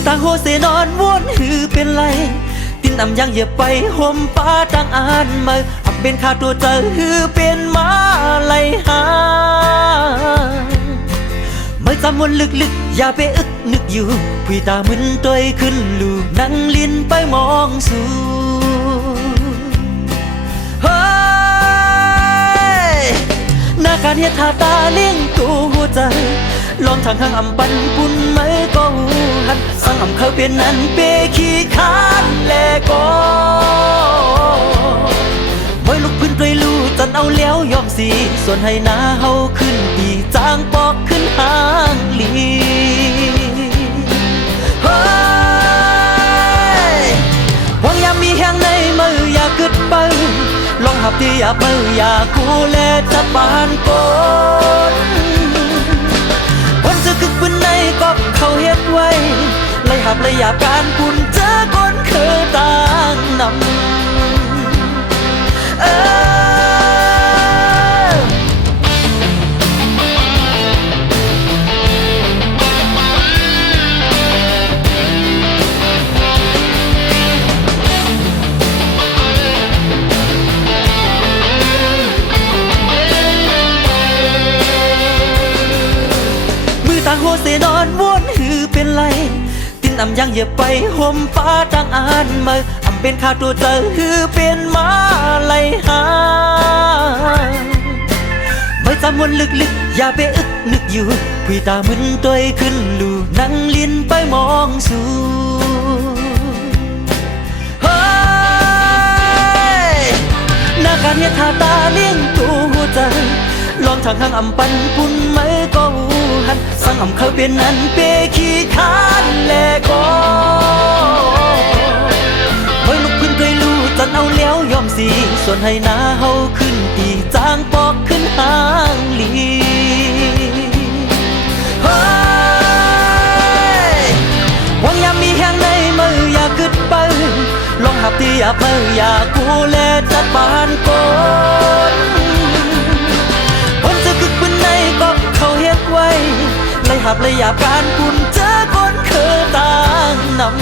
อตาโหเสนอนวนหือเป็นไรตินอำยังเหยียบไปห่มป้าดังอ่านมาอับเป็นขาตัวเจอหือเป็นมาไหลหาเมื่อจำวนลึกๆอย่าไปอึกนึกอยู่ผู้ตามึนตัวขึ้นลูกนั่งลิ้นไปมองสู่หน้าการเฮ็ดท่าตาเลี้ยงตัวหัวใจลองทางข้างอำปันปุ่นไม่ก็หูหันสั่งอำเขาเป็นนั้นเปขี้คานแลก็ไว้ลุกพื้นด้วยลูจนเอาแล้วยอมสีส่วนให้หน้าเฮาขึ้นปีจางปอกขึ้นหางลีหวังยามมีแห่งในมืออย่ากึดไปลองหับที่อย่าเมื่ออย่ากูแลจะปานกนวันจะกึกบนในก็เขาเฮ็ดไว้เลยหับเลยอย่าการปุ่นเจอคนคือต่างนำตาโหเสนอนวนหือเป็นไรตินอำยังเหยียบไปห่มฟ้าดังอ่านมาอำเป็นขาตัวเจอหือเป็นมาไหลหาไม่จำวนลึกๆอย่าไปอึกนึกอยู่ผู้ตามึนตัวขึ้นลูนั่งลิ้นไปมองสู่หน้าการเฮ็ดท่าตาเลี้ยงตัวหัวใจลองทางข้างอำปันปุ่นไม่ก็หูหันสั่งอำเขาเป็นนั้นเปขี้คานแลก็ไว้ลุกขึ้นด้วยลูจนเอาแล้วยอมสีส่วนให้หน้าเฮาขึ้นตีจางปอกขึ้นหางลีหวังยามมีแห่งในมืออย่ากึดไปลองหับที่อย่าเมื่ออย่ากูแลจะปานกนก็เขาเฮ็ดไว้เลยหับเลยหยาบการปุ่นเจอคนคือต่างนำ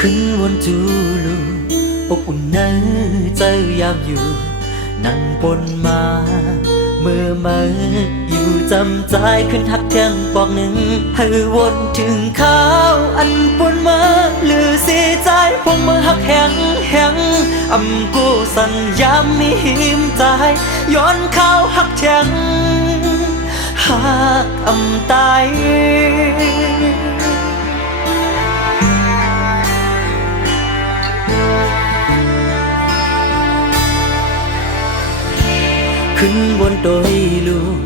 ขึ้นวนจูลูอบอุ่นในใจยามอยู่นั่งปนมาเมื่อมาอยู่จำใจขึ้นหักแทงปอกหนึ่งให้วนถึงข้าวอันปนมาหรือเสียใจพวงมือหักแห้งแห้งอำกูสั่นยามมีหิมใจย้อนข้าวหักแทงหักอำตายขึ้นบนโดยลูก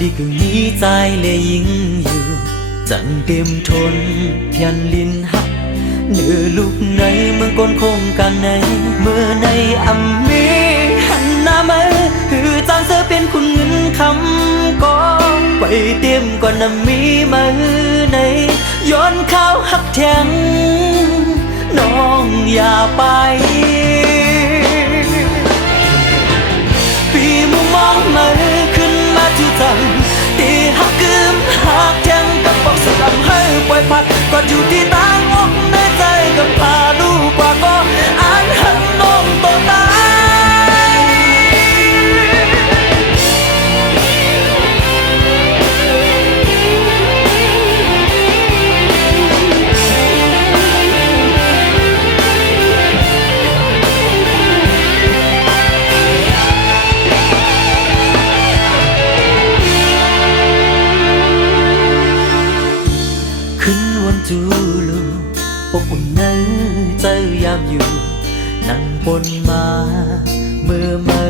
ดีกึ่งนี้ใจเลยยิ่งอยู่จังเต็มทนเพียนลินหักเนื้อลูกในเมืองก้นคงกลางในเมื่อในอำมีหันหน้ามาหือจางเสือเป็นคุณเงินคำก็ไปเตรียมก่อนน้ำมีมาในย้อนข้าวหักแทงน้องอย่าไปมุมมองมาขึ้นมาที่จังตีหักกึมหักแทงกับปอกสลับให้ปล่อยพัดก็อยู่ที่ต่างอกในใจกับพาลูกกว่าก็อ่านหักน้องตัวตายจูลูอบอุ่นใน นั่งบนมาเมื่อเมื่อ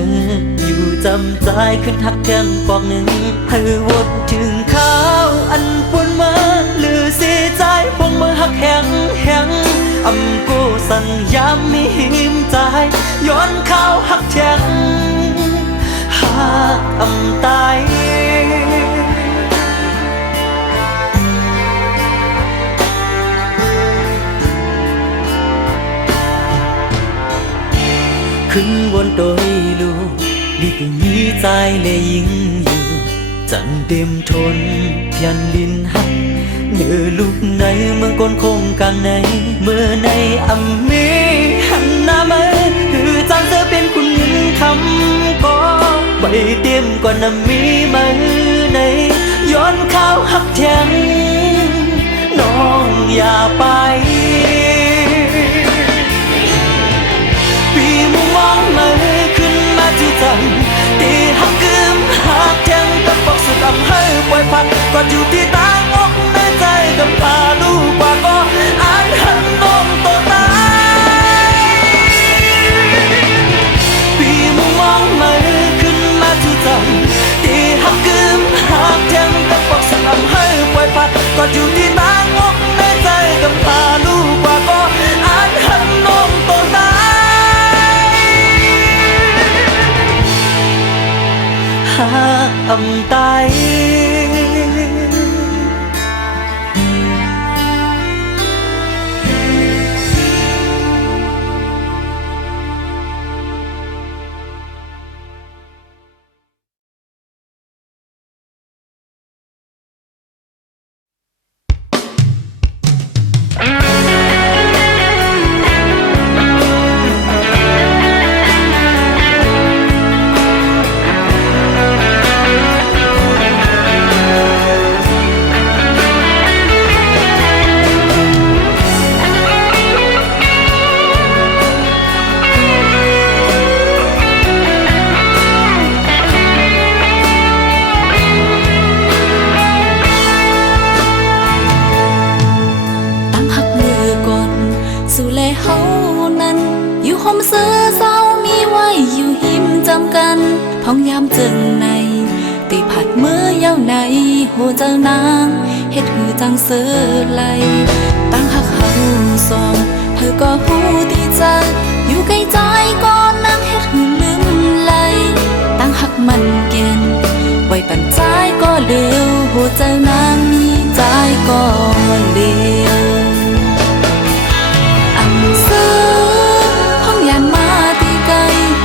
อยู่จำใจขึ้นหักแก้มปอกหนึ่งให้วดถึงข้าวอันปวนมาหรือเสียใจพงมือหักแห้งแห้งอำกูสั่งย้ำมีหิมใจย้อนข้าวหักแท้งหักอำตายขึ้นบนโดยลูกดีก็มีใจเลยยิ่งอยู่จังเต็มทนเพียนลินหักเนื้อลูกในเมืองก้นคงกันในเมื่อในอำมีหันหน้ามาคือจังเธอเป็นคุณเงินคำก็ไปเตรียมก่อนนำมีมาในย้อนข้าวหักแทงน้องอย่าไปมองมาขึ้นมาที่จังตีหักกึมหักแทงกับบอกสุดอำให้ปล่อยพันก็อยู่ที่ต่างอกในใจกับพาลูกกว่าก็อ่านหันน้องโตตายพี่มองมาขึ้นมาที่จังตีหักกึมหักแทงกับบอกสุดอำให้ปล่อยพันก็อยู่ที่ต่างอกในใจกับพาลูกกว่าก็อ่านหันน้องโตตายอำตายห้องยามจึงในตีผัดเมื่อยาวในโหเจ้านางเฮ็ดหือจังเสือไหลตั้งหักเฮาสองเธอก็หูดีใจอยู่ใกล้ใจก็นั่งเฮ็ดหือลืมไหลตั้งหักมันแก่นไว้ปั่นใจก็เร็วโหเจ้านางมีใจก็เร็วอันเสือห้องยามมาตีไกล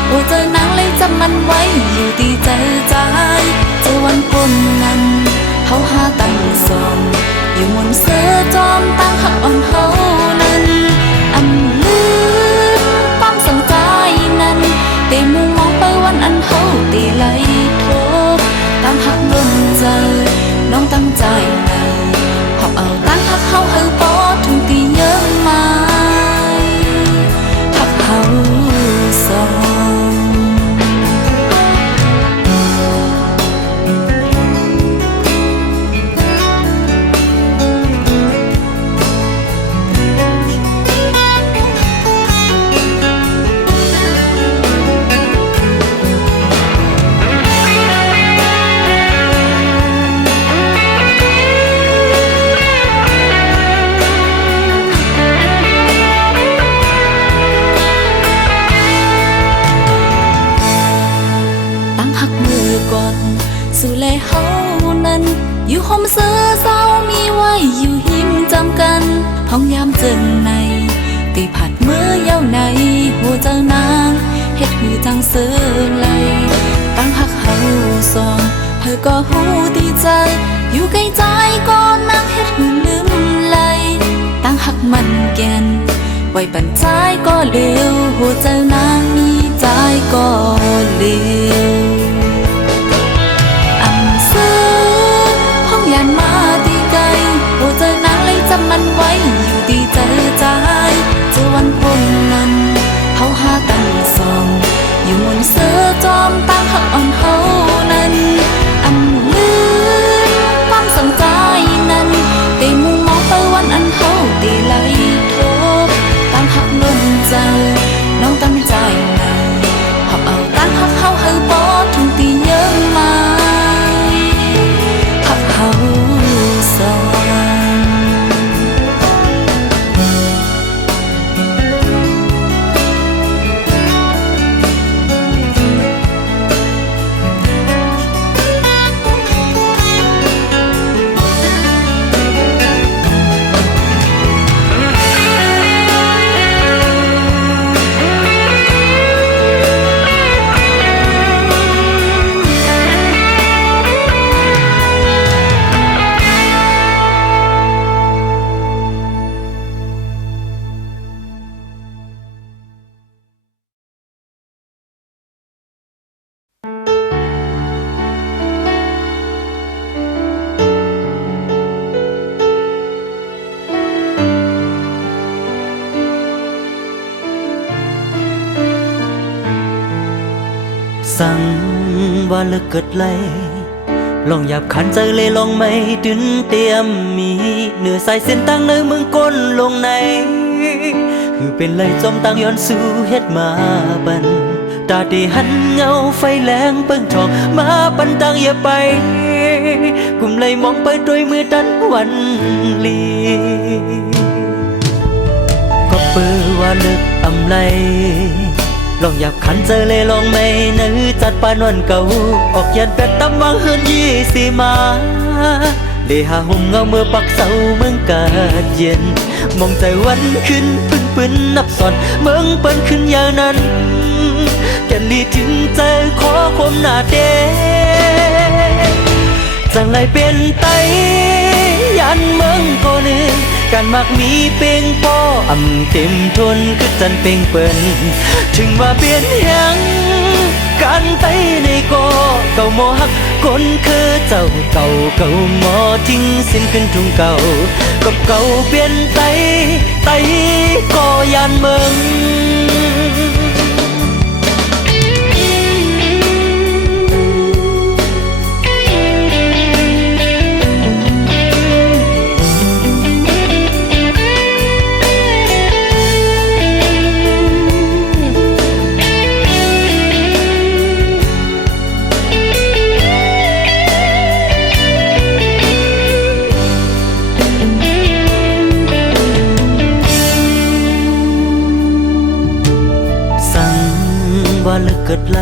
โหเจ้านางเลยจำมันไว้อยู่ดีใจใจเจอวันพ้นนั้นเฮาหาตั้งสองอยู่มนเสือจอมตั้งหักอ่อนเฮานั้นอำลืมปั้มสังใจนั้นเตมุงมองไปวันอันเฮาตีไหลโทตั้งหักล้นใจน้องตั้งใจในหอบเอาตั้งหักเฮาเฮาพอถึงตีเยอะมาหักเฮาสองสู่แลเฮานั้นอยู่ห่มเสือเศร้ามีไว้อยู่หิมจำกันห้องยามจึงในตีผัดเมื่อยาวในหัวเจ้านางเฮ็ดหือจังเสือไหลตั้งหักเฮาสองเธอก็หูดีใจอยู่ใกล้ใจก็นั่งเฮ็ดหือลืมไหลตั้งหักมันแก่นไว้ปั่นใจก็เร็วหัวเจ้านางมีใจก็เร็วยานมาตีไกลโอ้เจอนางเลยจำมันไว้อยู่ดีใจใจเจอวันพ้นนั้นเฮาหาตั้งสองอยู่มนเสือจอมตั้งหักอ่อนเฮานั้นอำลืมปั้มสังใจนั้นเตมุงมองไปวันอันเฮาตีไหลโทตั้งหักล้นใจน้องตั้ง สั่งว่าเลิกเกิดไรลองหยาบขันใจเลยลองไม่ดึนเตรียมมีเหนือสายเส้นตั้งในมึงก้นลงในคือเป็นเลยจมตั้งย้อนสู่เฮ็ดมาบันตาดีหันเงาไฟแรงเปิ้งทองมาปันตังอย่าไปกุมเลยมองไปด้วยมือดันวันลีก็เปิดว่าเลิกอำไรลองหยาบขันเจอเลยลองไม่นื้อจัดปานวันเก่าออกยันเป็ดตำวังเฮือนยี่มาเลหาหุ่มเงาเมื่อปักเสาเมืองกาดเย็นมองใจวันขึ้นปืนนับสอนเมืองเปิ้นขึ้นอย่างนั้นแก่ลีถึงใจขอคมหน้าเดจังไรเป็นไตยันเมืองก็นึงการมักมีเป่งป้ออ่ำเต็มทนคือจันเป่งเปิ้นถึงว่าเปลี่ยนยังการไตในก็เก่าหมอฮักคนคือเจ้าเก่าหมอทิ้งสิ้นขึ้นทุ่งเก่ากับเก่าเปลี่ยนไตก็ยันเมืองว่าเลิกเกิดไร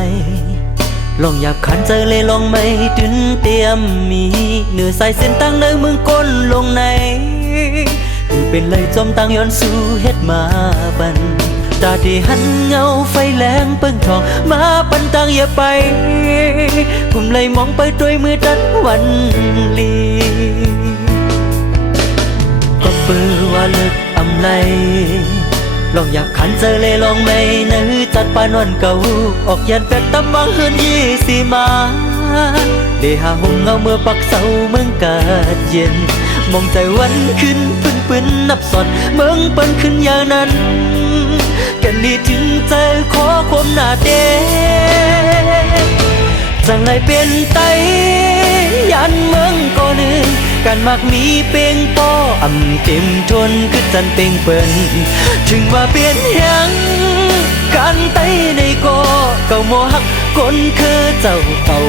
ลองหยาบขันใจเลยลองไม่ดึนเตรียมมีเหนือสายเส้นตั้งในมึงก้นลงในคือเป็นเลยจมตั้งย้อนสู่เฮ็ดมาบันตาดีหันเงาไฟแรงเปิ้งทองมาปันตังอย่าไปกุมเลยมองไปด้วยมือดันวันลีก็เปิดว่าเลิกอำไรลองอยากขันเจอเลยลองไม่นื้อจัดปานวันเก่าออกยันเป็ดตำวังเฮือนยี่มาเลหาหุ่มเงาเมื่อปักเสาเมืองกาดเย็นมองใจวันขึ้นปืนนับสอนเมืองเปิ้นขึ้นอย่างนั้นแก่ลีถึงใจขอความหน้าเดจังไรเป็นไตยันเมืองก็นึงการมักมีเป่งป้ออ่ำเต็มทนคือจันเป่งเปิ้นถึงว่าเปลี่ยนยังการไตในก็เก่าหมอฮักคนคือเจ้าเก่า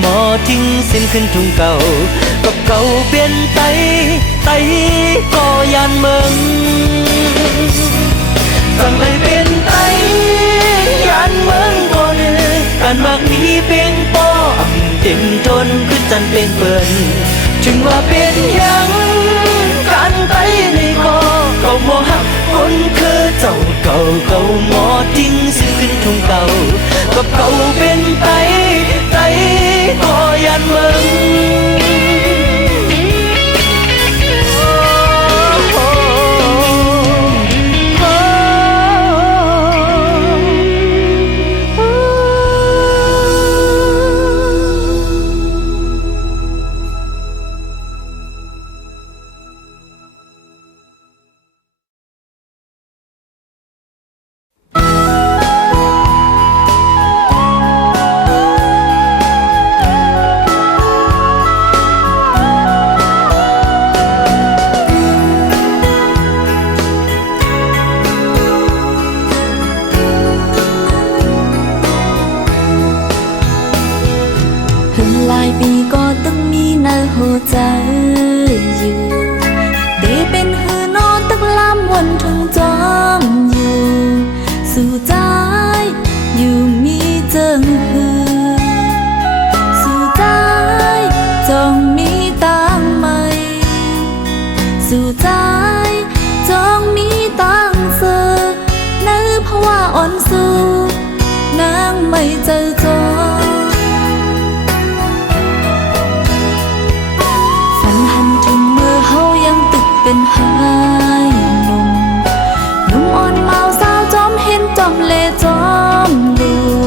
หมอทิ้งสิ้นขึ้นทุ่งเก่ากับเก่าเปลี่ยนไตก็ยันเมืองจังเลยเป็นไตยันเมืองก็นึงการมักมีเป่งป้ออ่ำเต็มทนคือจันเป่งเปิ้นถึงว่าเป็นยังการไตในก็เก่าหมอฮักคนคือเจ้าเก่าหมอทิ้งสิ้นขึ้นทุ่งเก่ากับเก่าเป็นไตก็ยันเมืองหลายปีก็ต้องมีในหัวใจอยู่ตีเป็นหือนอนตักลำวันทงจอมอยู่สู่ใจอยู่มีเจิงหือสู่ใจจองมีตังไม่สู่ใจจองมีตังเสือนึกเพราะว่าอ่อนสู้นางไม่เจอจอเป็นหายหนุ่มอ่อนเมาสาวจอมเห็นจอมเลจอมลว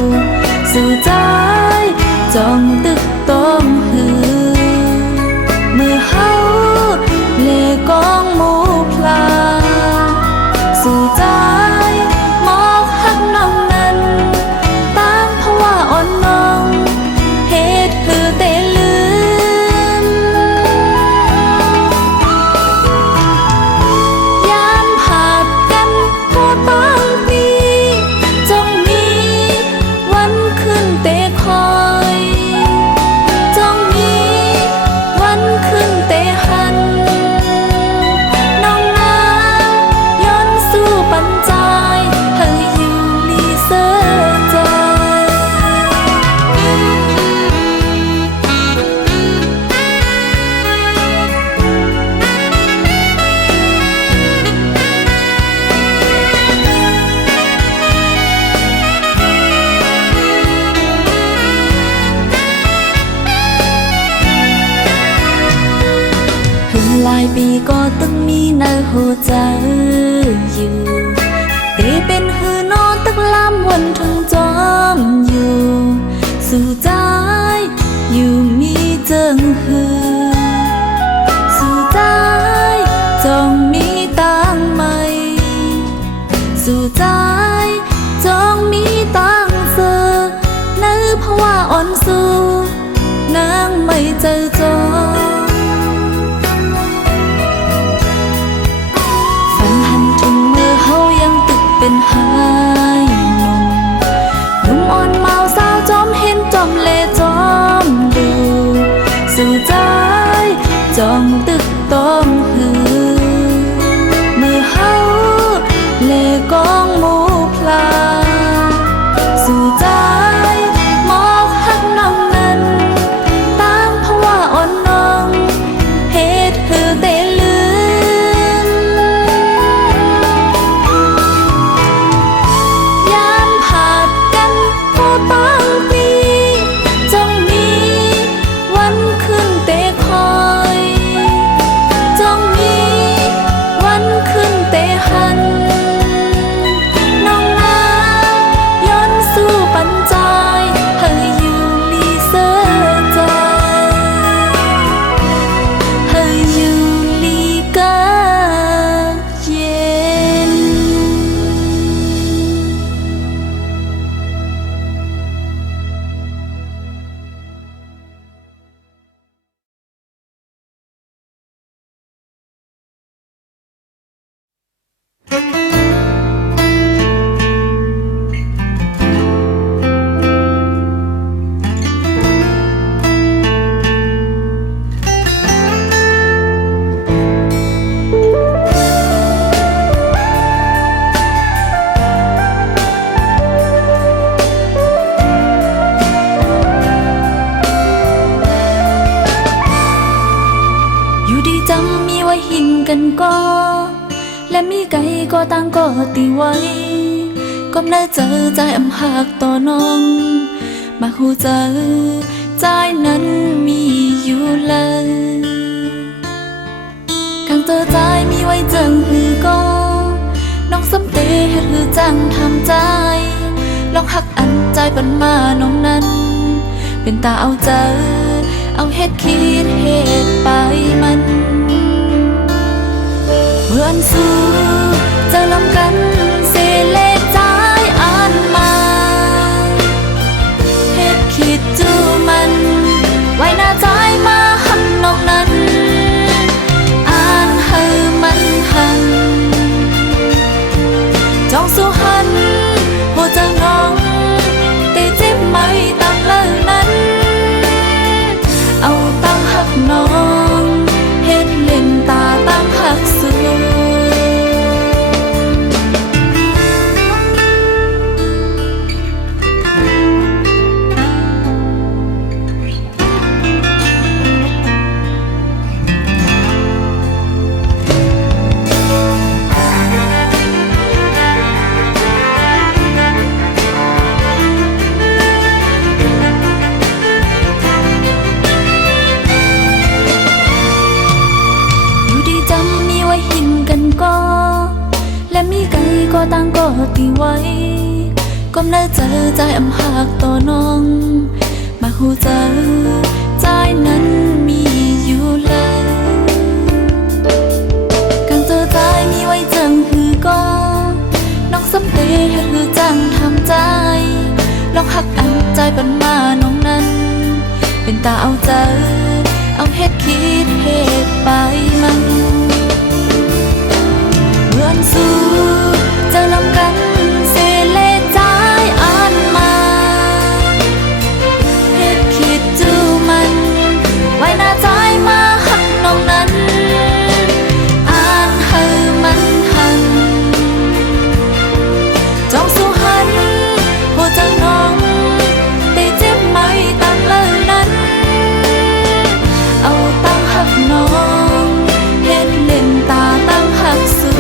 ายปีก็ตึงมีในหัวใจอยู่เตเป็นหือนอนตึกลำวันถึงจอมอยู่สู่ใจอยู่มีเจิงหือสู่ใจจองมีต่างใหม่สู่ใจจองมีต่างเสือนึกเพราะว่าอ่อนสู้นางไม่เจอจอฝันหันถึงเมื่อเฮายังตึกเป็นหายหนุ่มอ่อนเมาสาวจอมเห็นจอมเลจอมดูสู่ใจจองตึกต้องหือเมื่อเฮาเลกองหมูพลาสู่ใจมอกหักน้องนั้นตามเพราะว่าอ่อนน้องเหตุคือเตลืมยามผ่านกันก็ตั้งปีจงมีวันขึ้นเตคอยจงมีวันขึ้นเตหันน้องนาย้อนสู่ปัญจายให้อยู่ลีเสือใจให้อยู่ลีกาเย็น อยู่ดีจำมีไว้หินกันก็และมีไก่ก็ต่างก็ตีไว้ก็น่าเจอใจอำหักต่อน้องมาหูเจอใจนั้นมีอยู่เลยกังเจอใจมีไว้เจิงหือก็น้องสำเตเฮ็ดหือจังทำใจลองหักอันใจปันมาน้องนั้นเป็นตาเอาเจอเอาเฮ็ดคิดเฮ็ดไปมันเมื่ออันสู้เจอลำกันเสเลใจอ่านมาเฮ็ดคิดจูมันไว้หน้าใจมาหันน้องนั้นอ่านให้มันหันจองสู้หันหัวใจน้องแต่เจ็บไม่ตามเลยนั้นเอาตั้งหักน้องเห็นเล่นตาตั้งหักสูและมีไก่ก็ต่างก็ตีไว้ก้มหน้าเจอใจอำหักต่อน้องมาหูเจอใจนั้นมีอยู่เลยกังเจอใจมีไว้เจิงหือก็น้องสำเตเฮ็ดหือจังทำใจลองหักอันใจปันมาน้องนั้นเป็นตาเอาเจอเอาเฮ็ดคิดเฮ็ดไปมันเมื่อสู้เจอลำกันเสเลใจอ่านมาเฮ็ดคิดจูมันไว้หน้าใจมาหักน้องนั้นอ่านให้มันหันจองสู้หันหัวใจน้องแต่เจ็บไม่ต่างเลยนั้นเอาตั้งหักน้องเห็นเล่นตาตั้งหักสู้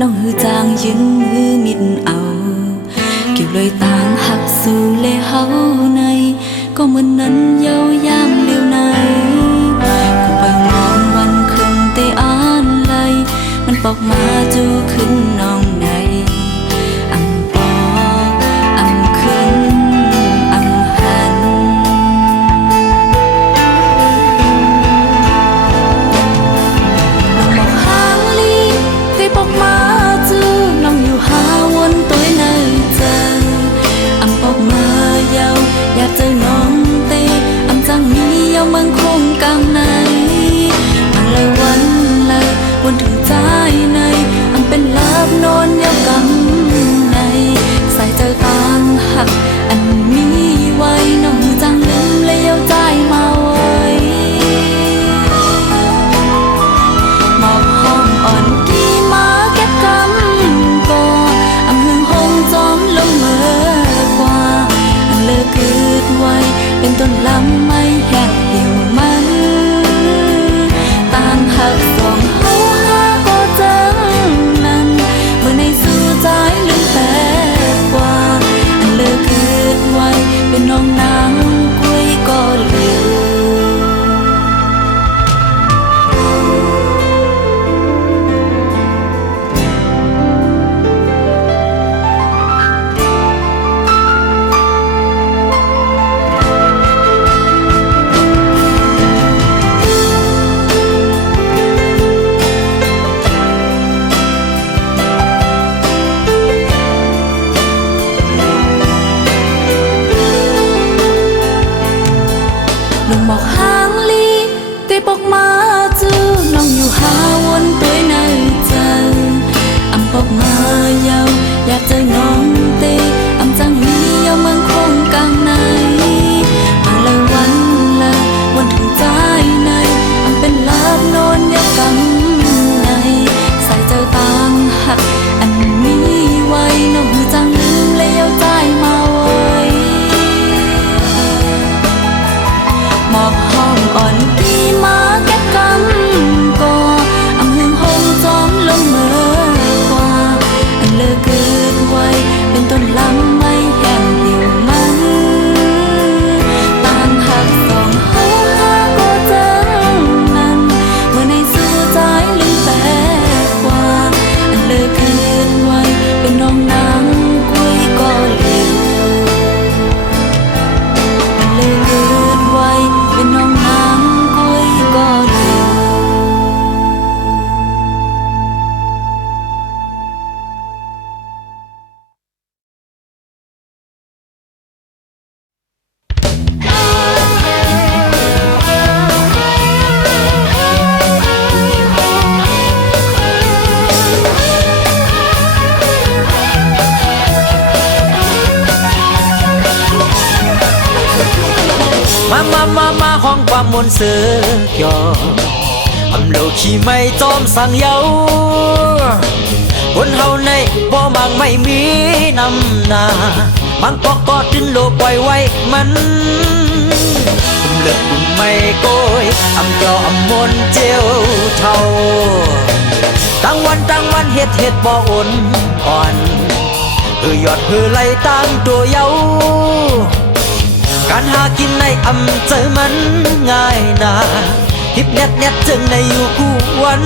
น้องหือจางยึงมือมิดเอาเกี่ยวเลยต่างหักสู่เลเฮาในก็เหมือนนั้นเย้ายามเลี้ยวในกูไปมองวันขึ้นเตอ่านเลยมันปอกมาจูขึ้นน้องในอังปออังขึ้นอังหันน้องบอกหางลีเตปอกมาจูน้องอยู่หาวนตัวในใจอังปอกมาเยาอยากเจอน้องเตอังจังมีเยามันคงกลางในอังเลยวันเลยวนถึงใจในอังเป็นลาบนอนเยากำในใส่เจอต่างหักอันมีไว้น้องจังลืมเลยเยาใจมาไว้หมอบห้องอ่อนกี่มาเก็บกำก่ออังหึงหงจอมลงเมื่อกว่าอังเลิกเกิดไว้เป็นต้นลำไม่แห้งเหี่ยวมันต่างหักสองเฮาหาก็จังนั้นเมื่อในสู่ใจลืมแปลกว่าอันเลิกเกิดไว้เป็นน้องนางกุ้ยก็เหลือลุงบอกหางลีเตปอกมาจูน้องอยู่หาวนตัวในใจอำปอกมาเยาอยากเจอน้องเตอำจังมีเยามันคงกลางในอังเลยวันถึงใจในอังเป็นลาบนอนเยากำในใส่เจอต่างหักอันมีไว้น้องจังลืมเลยเยาใจมาไว้หมอบห้องอ่อนกี่มาเก็บกำก่ออำหึงหงจอมลงเมื่อกว่าอันเลิกเกิดไว้เป็นต้นลำไม่แห้งเหี่ยวมันต่างหักสองเฮาหาก็จังนั้นเมื่อในสู่ใจลืมแปลกกว่าอันเลิกเกิดไว้เป็นน้องนางกุ้ยก็เหลืออันเลิกเกิดไว้เป็นน้องนางกุ้ยก็เหลือ มาห้องความมนต์เสือยออำเหลาขี้ไม่จอมสั่งเยาคนเฮาในบ่มังไม่มีน้ำหนามังก็ดิ้นโลปล่อยไว้มันเลือกบุญไม่โกยอำจออำมนต์เจียวเท่าตั้งวันเฮ็ดบ่อ่อนยอดไหลตั้งตัวเยาการหากินในอำเจอมันง่ายนาฮิปแนทจึงในอยู่คู่วัน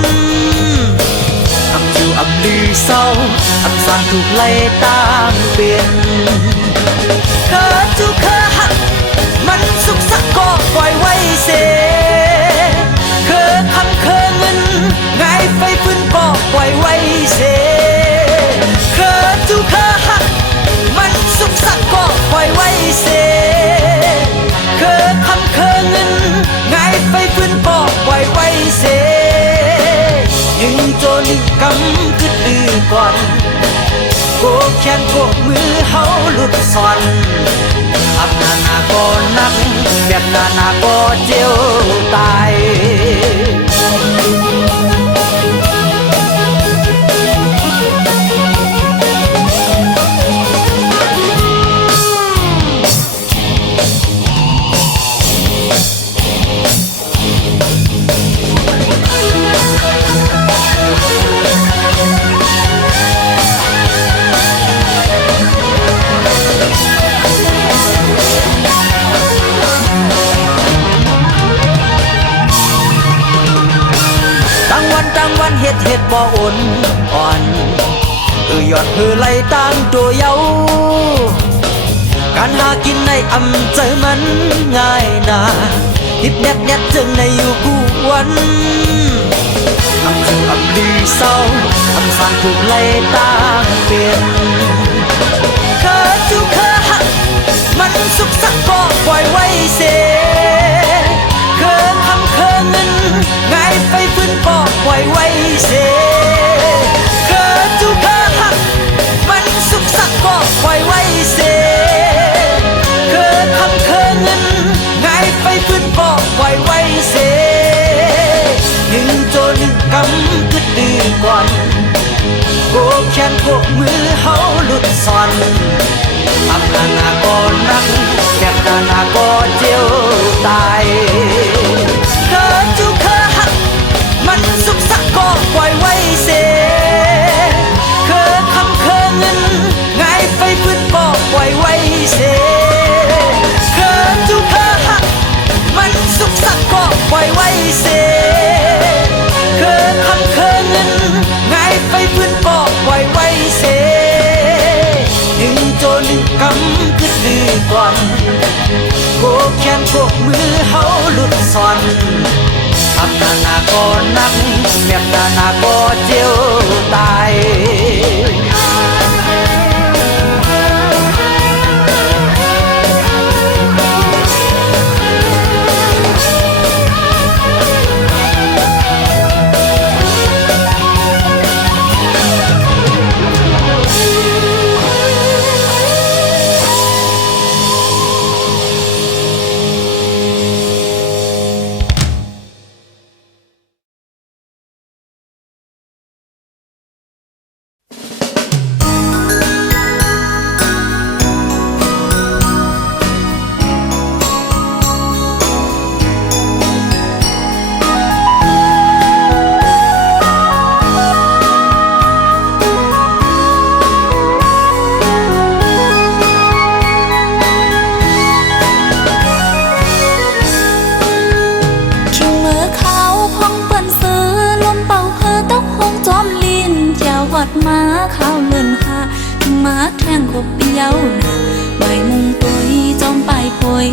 อำอยู่อำลือเศร้าอำสร้างถูกไล่ตามเปลี่ยนเคอจูเคอหักมันสุขสักก็ปล่อยไว้เสเคอคำเคอเงินไงไฟฟื้นก็ปล่อยไว้เสเคอจูเคอหักมันสุขสักก็ปล่อยไว้เสเคอคำเคอเงินไงไฟฟื้นก็ปล่อยไว้เสยิงโจนิกำคือดื้อก่อนโกแขนโกมือเฮาหลุดซ่อนอับนาก็นักแบบนาก็เจียวตาย จังวันเฮ็ดบ่อ่อนยอดไหลต่างตัวเยาการหากินในอำเจอมันง่ายนาฮิปแนดจึงในอยู่กูวันอำคืออำลือเศร้าอำสร้างถูกไหลต่างเปลี่ยนเคอจูเคอหักมันสุขสักก็ปล่อยไว้เสเคอคำเคอเงินง่ายไฟฟื้นก็ปล่อยไว้เสเคอจูเคอหักมันสุขสักก็ปล่อยไว้เสเคอคำเคอเงินง่ายไฟฟื้นก็ปล่อยไว้เสหนึ่งโจหนึ่งกำกึดดื้อก่อนโกแขนโกมือเฮาหลุดซ่อนอำนาก็นักแก็บนาก็เจียวตายเคอจูเคอหักมันสุขสักก็ปล่อยไว้เสเคอคำเคอเงินง่ายไฟฟื้นก็ปล่อยไว้เสเคอจูเคอหักมันสุขสักก็ปล่อยไว้เสเคอคำเคอเงินง่ายไฟฟื้นก็ปล่อยไว้เสหนึ่งโจหนึ่งกำกึดดื้อก่อนโกแขนโกมือเฮาหลุดซ่อนอำนาก็นักแม่นาก็เจียวตายมาข้าวเลื่อนค่ะมาแทงขบเปียวนะใบมุงตุยจอมปลายพวย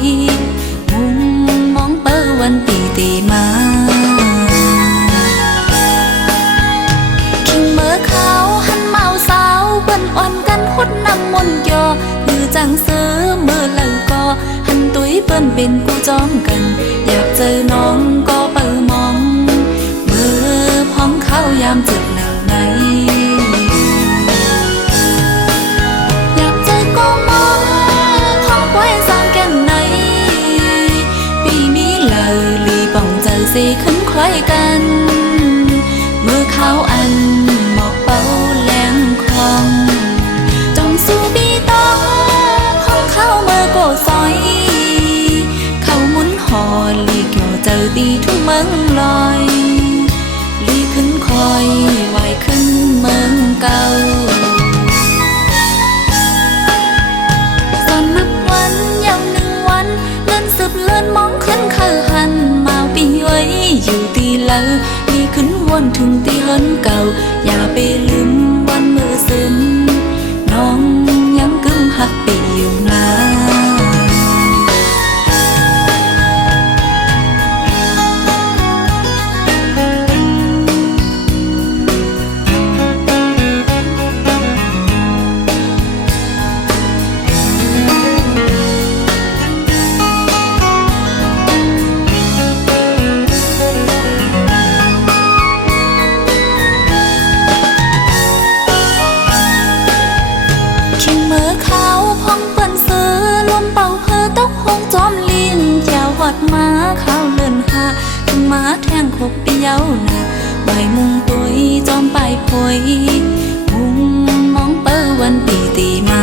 มุงมองเปิ้วันตีมาคิงเมื่อเขาหันเมาสาวเปิ้นอ่อนกันหดน้ำมนต์ยอคือจังเสือเมื่อหลังก็หันตุยเปิ้นเป็นกูจอมกันอยากเจอน้องก็เปิ้มองเมื่อพ้องเข้ายามเจ็บหนักในสิขึ้นคล้อยกันเมื่อเขาอันหมอกเป้าแหลงคลองจงสู้บีตองห้องเข้าเมื่อโกซอยเขาหมุนหอลีเกี่ยวเจอตีทุ่งเมืองลอยลีขึ้นคอยไหวขึ้นเมืองเก่าตอนนับวันยังหนึ่งวันเลื่อนสืบเลื่อนมองขึ้นเคยหันมาปีไว้อยู่ตีเลอมีขึ้นวนถึงตีเฮินเก่าอย่าไปลืมวันเมื่อซึมน้องยังกึ่งหักปีอยู่นะมาข้าวเลื่อนค่ะถึงมาแทงขบเปียวนะใบมุงตุยจอมปลายพวยมุงมองเปิ้วันตีมา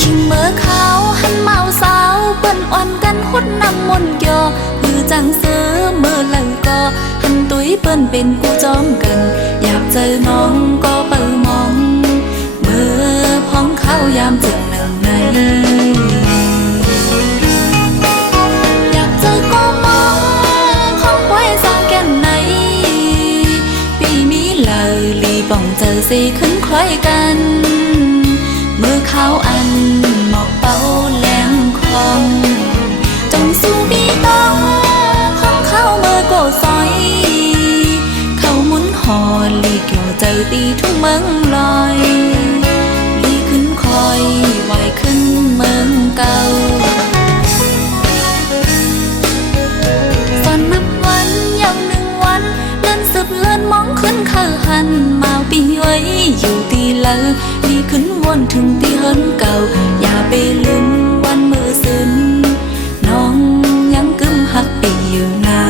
คิงเมื่อเขาหันเมาสาวเปิ้นอ่อนกันหดน้ำมนต์ยอคือจังเสือเมื่อหลังก็หันตุยเปิ้นเป็นกูจอมกันอยากเจอน้องก็เปิ้มองเมื่อพ้องเข้ายามเจ็บหนักในอยากเจอก็มอง สีขึ้นคล้อยกันมือเขาอันหมอกเป่าแหลงคองจงสู้บีต้องของเขาเมื่อโกซอยเขาหมุนหอลีเกี่ยวเจอตีทุ่งเมืองลอยลีขึ้นคอยไหวขึ้นเมืองเก่าตอนนับวันยังหนึ่งวันเลื่อนสืบเลื่อนมองขึ้นข้าหันมาปีไว้อยู่ตีเลอลีขึ้นวนถึงตีเฮินเก่าอย่าไปลืมวันมือซึนน้องยังกึมหักไปอยู่นะ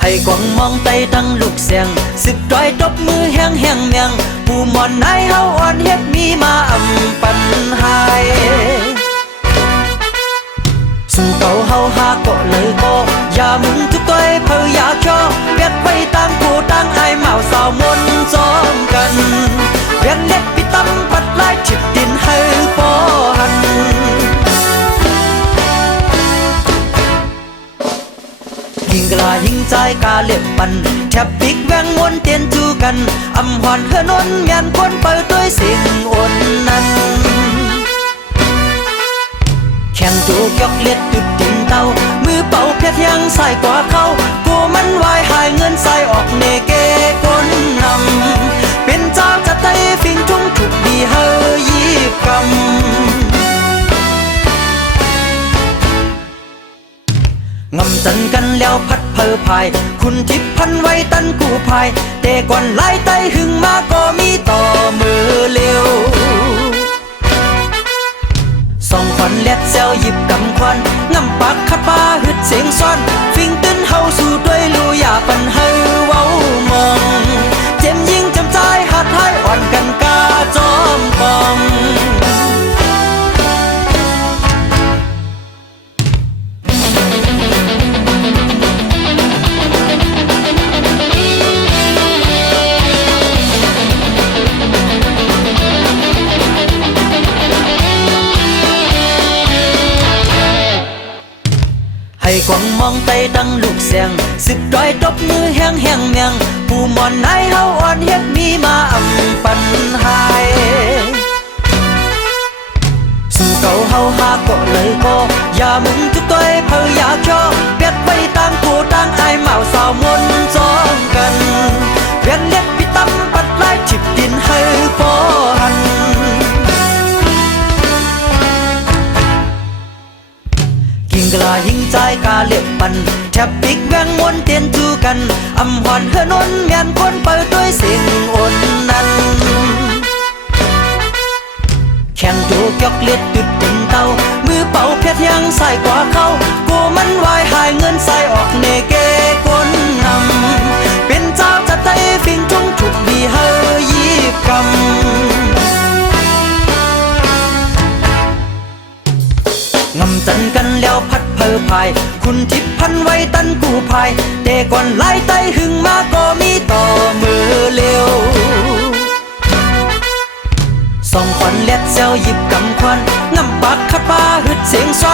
ให้กวางมองไตทั้งลูกเสียงสึกร้อยตบมือแห้งแห้งเมียงผู้มอนนายเฮาอ่อนเฮ็ดมีมาอำปันหายสู่เก่าเฮาหาเกาะเลยก็อย่ามึงทุกต้อยเพออย่าชอเบียดไปต่างผู้ต่างไอ้เมาสาวมนจอมกันเวียนเล็ดปิดตำปัดลายฉิบดินให้พอหันยิงกลายิงใจกาเล็บปันแทบปิกแวงมวนเตียนจูกันอำหอนเฮนนเมียนคนเปิดด้วยสิ่งอ่อนนั้นแข่งจูกยกเล็ดตุดดินเตามือเป่าเพียรยังใส่กว่าเขากูมันวายหายเงินใส่ออกเนเกคนนำเป็นเจ้าจะไตฟิงทุ่งถูกดีเฮยีบกำงำจันกันแล้วพัดเพอพายคุณทิพย์พันไว้ตันกูพายแต่ก่อนไล่ไตหึงมาก็มีต่อมือเร็วส่องควันเล็ดเซลหยิบกำควันงำปักขัดป้าหึดเสียงซ้อนฟิงตึ้นเฮาสู่ด้วยลูอย่าปันเฮาเว้ามองเจ็มยิงจำใจหัดให้อ่อนกันกาจอมปองให้กวางมองไตตั้งลูกเสียงสึกร้อยตบมือแห้งแห้งเมียงผู้มอนนายเฮาอ่อนเฮ็ดมีมาอำปันหายสู่เก่าเฮาหาเกาะเลยก็อย่ามึงทุกต้อยเพออย่าชอเบียดไปต่างผู้ต่างไอ้เมาสาวมนจองกันเวียนเล็ดปิดตำปัดลายฉิบดินให้พอหันกิงกลายิงใจกาเล็บปันแทบปิกแวงมวนเตียนจูกันอำหอนเฮนนเมียนคนเปิดด้วยสิ่งอ่อนนั้นแข่งจูกยกเล็ดตุดดินเตามือเป่าเพชรยังใส่กว่าเขากูมันวายหายเงินใส่ออกเนเกคนนำเป็นเจ้าจะไตฟิงทุ่งถูกดีเฮยีบกำงำจันกันแล้วพัดเพอพายคุณทิพย์พันไว้ตันกูพายแต่ก่อนไล่ไตหึงมาก็มีต่อมือเร็วส่องควันเล็ดเซลหยิบกำควันงำปักขัดป้าหึดเสียงซ้อน